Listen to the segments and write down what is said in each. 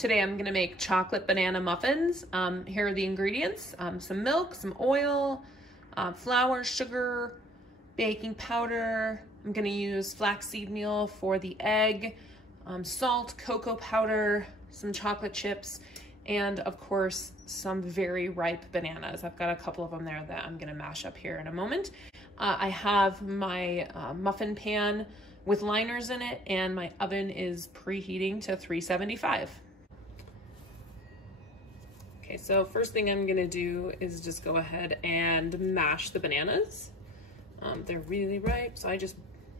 Today I'm gonna make chocolate banana muffins. Here are the ingredients. Some milk, some oil, flour, sugar, baking powder. I'm gonna use flaxseed meal for the egg, salt, cocoa powder, some chocolate chips, and of course, some very ripe bananas. I've got a couple of them there that I'm gonna mash up here in a moment. I have my muffin pan with liners in it, and my oven is preheating to 375. Okay, so first thing I'm gonna do is just go ahead and mash the bananas. They're really ripe, so I just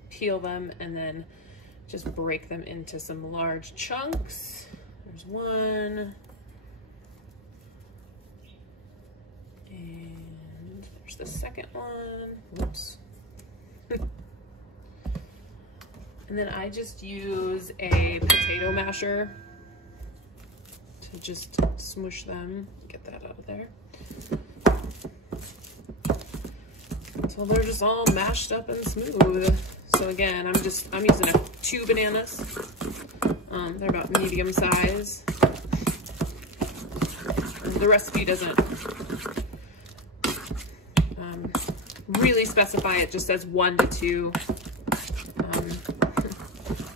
peel them and then just break them into some large chunks. There's one. And there's the second one. Whoops. And then I just use a potato masher to just smoosh them, get that out of there. So they're just all mashed up and smooth. So again, I'm using 2 bananas. They're about medium size. And the recipe doesn't really specify, it just says 1 to 2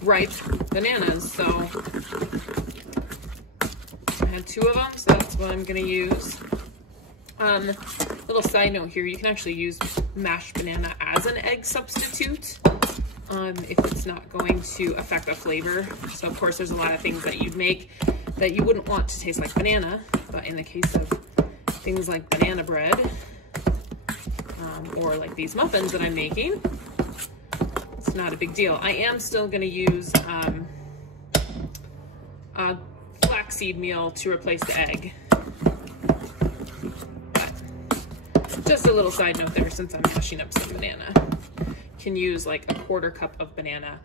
ripe bananas. So I had 2 of them, so that's what I'm gonna use. Little side note here, you can actually use mashed banana as an egg substitute if it's not going to affect the flavor. So of course there's a lot of things that you'd make that you wouldn't want to taste like banana, but in the case of things like banana bread or like these muffins that I'm making, it's not a big deal. I am still gonna use flaxseed meal to replace the egg. Just a little side note there, since I'm mashing up some banana. Can use like a 1/4 cup of banana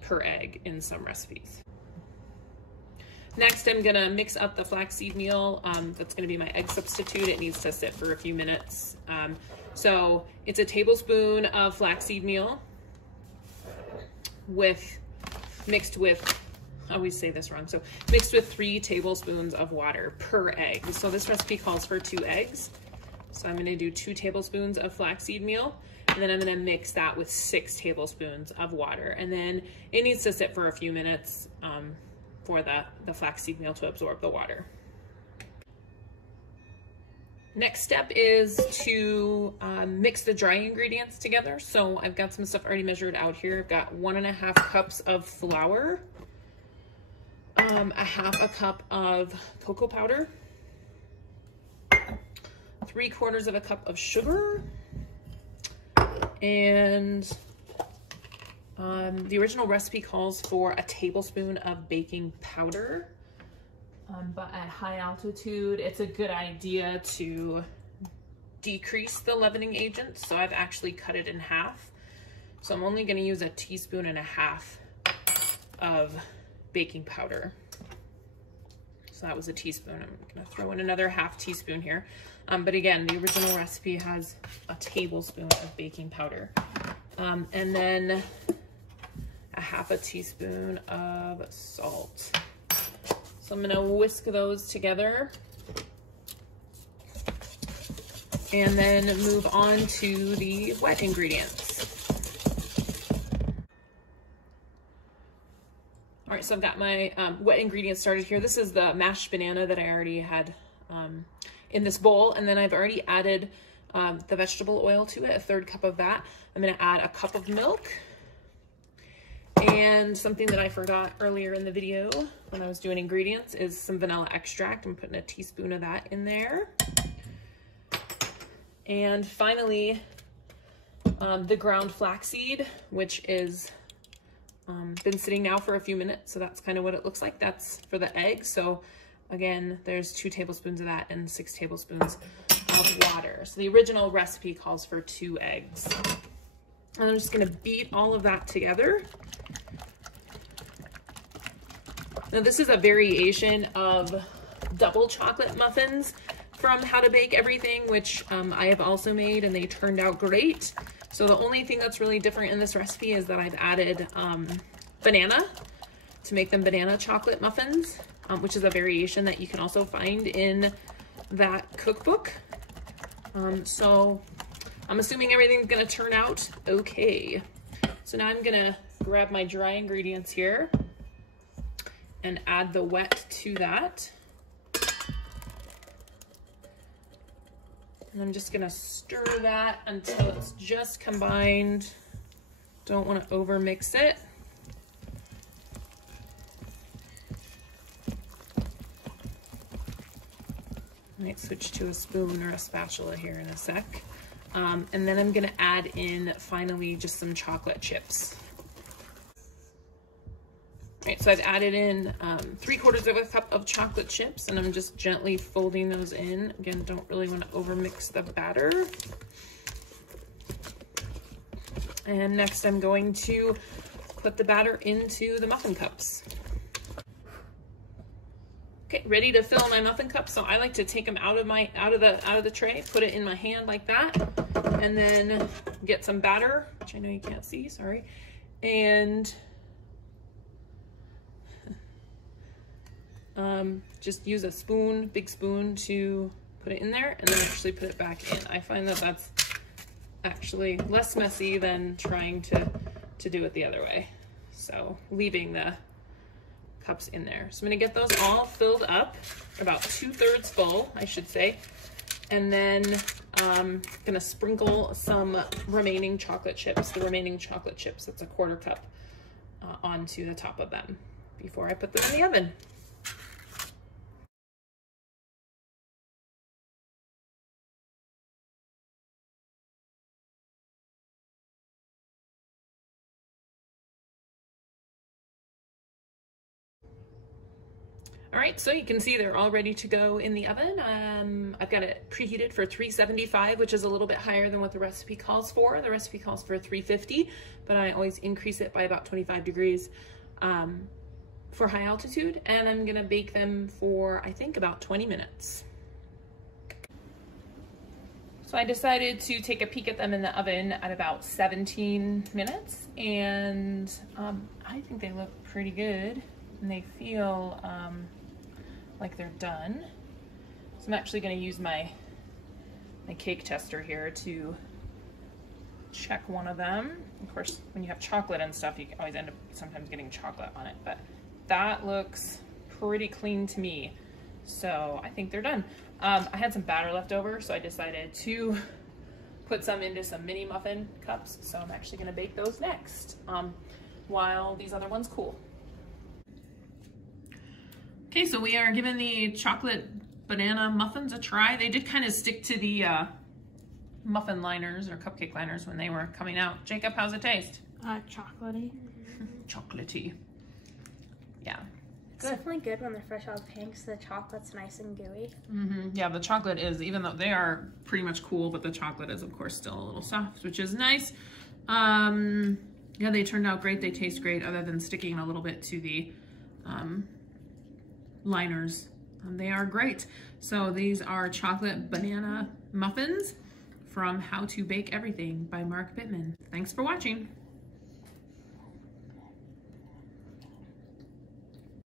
per egg in some recipes. Next, I'm gonna mix up the flaxseed meal. That's gonna be my egg substitute. It needs to sit for a few minutes. So it's a tablespoon of flaxseed meal mixed with, I always say this wrong, so mixed with 3 tablespoons of water per egg. So this recipe calls for 2 eggs. So I'm gonna do 2 tablespoons of flaxseed meal, and then I'm gonna mix that with 6 tablespoons of water. And then it needs to sit for a few minutes for the flaxseed meal to absorb the water. Next step is to mix the dry ingredients together. So I've got some stuff already measured out here. I've got 1½ cups of flour, 1/2 cup of cocoa powder, 3/4 cup of sugar, and the original recipe calls for a tablespoon of baking powder. But at high altitude, it's a good idea to decrease the leavening agent. So I've actually cut it in half. So I'm only gonna use 1.5 teaspoons of baking powder. So that was 1 teaspoon. I'm gonna throw in another 1/2 teaspoon here. But again, the original recipe has a tablespoon of baking powder. And then 1/2 teaspoon of salt. So I'm gonna whisk those together and then move on to the wet ingredients. All right, so I've got my wet ingredients started here. This is the mashed banana that I already had in this bowl, and then I've already added the vegetable oil to it, 1/3 cup of that. I'm gonna add 1 cup of milk, and something that I forgot earlier in the video when I was doing ingredients is some vanilla extract. I'm putting 1 teaspoon of that in there. And finally, the ground flaxseed, which is been sitting now for a few minutes, so that's kind of what it looks like. That's for the egg. So again, there's 2 tablespoons of that and 6 tablespoons of water. So the original recipe calls for 2 eggs. And I'm just gonna beat all of that together. Now this is a variation of double chocolate muffins from How to Bake Everything, which I have also made, and they turned out great. So the only thing that's really different in this recipe is that I've added banana to make them banana chocolate muffins. which is a variation that you can also find in that cookbook. So I'm assuming everything's gonna turn out okay. So now I'm gonna grab my dry ingredients here and add the wet to that. And I'm just gonna stir that until it's just combined. Don't wanna over mix it. I might switch to a spoon or a spatula here in a sec. And then I'm gonna add in finally just some chocolate chips. All right, so I've added in 3/4 of a cup of chocolate chips, and I'm just gently folding those in. Again, don't really want to over mix the batter. And next I'm going to put the batter into the muffin cups. Okay, ready to fill my muffin cups. So I like to take them out of the tray, put it in my hand like that, and then get some batter, which I know you can't see, sorry, and just use a spoon, big spoon, to put it in there and then actually put it back in. I find that that's actually less messy than trying to do it the other way. So leaving the cups in there. So I'm gonna get those all filled up, about 2/3 full, I should say. And then gonna sprinkle some remaining chocolate chips, the remaining chocolate chips, that's a 1/4 cup, onto the top of them before I put them in the oven. All right, so you can see they're all ready to go in the oven. I've got it preheated for 375, which is a little bit higher than what the recipe calls for. The recipe calls for 350, but I always increase it by about 25 degrees for high altitude. And I'm gonna bake them for, I think, about 20 minutes. So I decided to take a peek at them in the oven at about 17 minutes. And I think they look pretty good. And they feel like they're done. So I'm actually going to use my cake tester here to check one of them. Of course, when you have chocolate and stuff, you always end up sometimes getting chocolate on it, but that looks pretty clean to me. So I think they're done. I had some batter left over, so I decided to put some into some mini muffin cups. So I'm actually going to bake those next while these other ones cool. Okay, so we are giving the chocolate banana muffins a try. They did kind of stick to the muffin liners or cupcake liners when they were coming out. Jacob, how's it taste? Chocolatey. Chocolatey. Yeah. It's definitely good when they're fresh out of the pan because the chocolate's nice and gooey. Mm-hmm. Yeah, the chocolate is, even though they are pretty much cool, but the chocolate is, of course, still a little soft, which is nice. Yeah, they turned out great. They taste great, other than sticking a little bit to the liners. They are great. So these are chocolate banana muffins from How to Bake Everything by Mark Bittman. Thanks for watching.